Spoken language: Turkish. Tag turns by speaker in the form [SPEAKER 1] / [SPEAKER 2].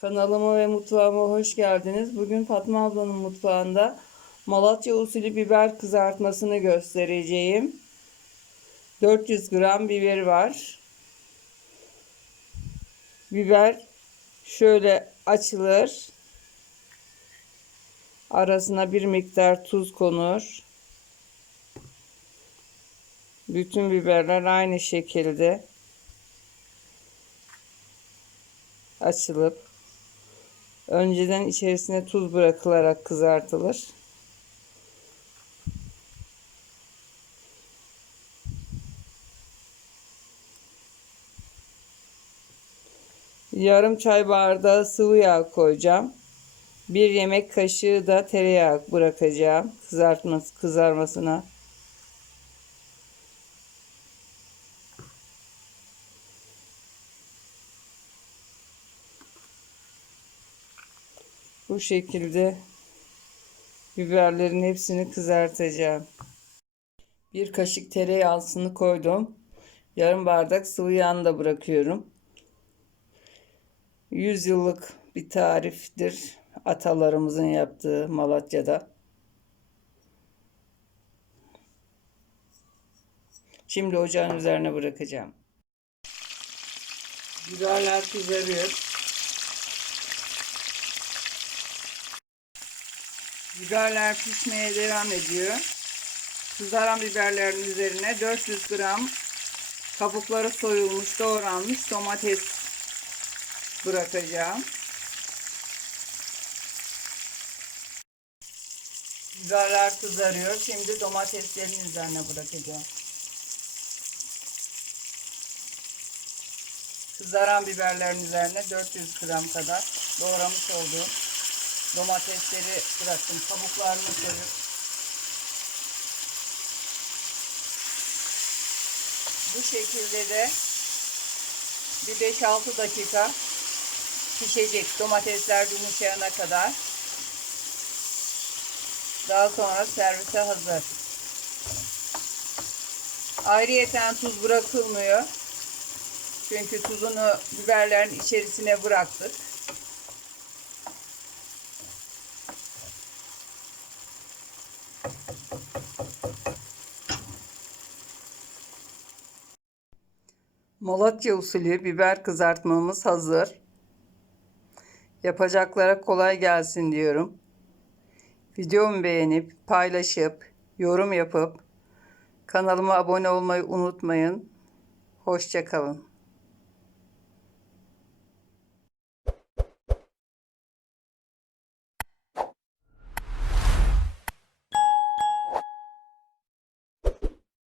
[SPEAKER 1] Kanalıma ve mutfağıma hoş geldiniz. Bugün Fatma ablanın mutfağında Malatya usulü biber kızartmasını göstereceğim. 400 gram biber var. Biber şöyle açılır. Arasına bir miktar tuz konur. Bütün biberler aynı şekilde açılıp önceden içerisine tuz bırakılarak kızartılır. Yarım çay bardağı sıvı yağ koyacağım. Bir yemek kaşığı da tereyağı bırakacağım kızartması kızarmasına. Bu şekilde biberlerin hepsini kızartacağım. Bir kaşık tereyağısını koydum. Yarım bardak sıvı yağını da bırakıyorum. 100 yıllık bir tariftir. Atalarımızın yaptığı Malatya'da. Şimdi ocağın üzerine bırakacağım. Biberler kızarıyor. Biberler pişmeye devam ediyor. Kızaran biberlerin üzerine 400 gram kabukları soyulmuş doğranmış domates bırakacağım. Biberler kızarıyor. Şimdi domateslerin üzerine bırakacağım. Kızaran biberlerin üzerine 400 gram kadar doğramış olduğum domatesleri bıraktım. Kabuklarını koyup bu şekilde de bir 5-6 dakika pişecek domatesler yumuşayana kadar. Daha sonra servise hazır. Ayrıyeten tuz bırakılmıyor. Çünkü tuzunu biberlerin içerisine bıraktık. Malatya usulü biber kızartmamız hazır. Yapacaklara kolay gelsin diyorum. Videomu beğenip, paylaşıp, yorum yapıp kanalıma abone olmayı unutmayın. Hoşçakalın.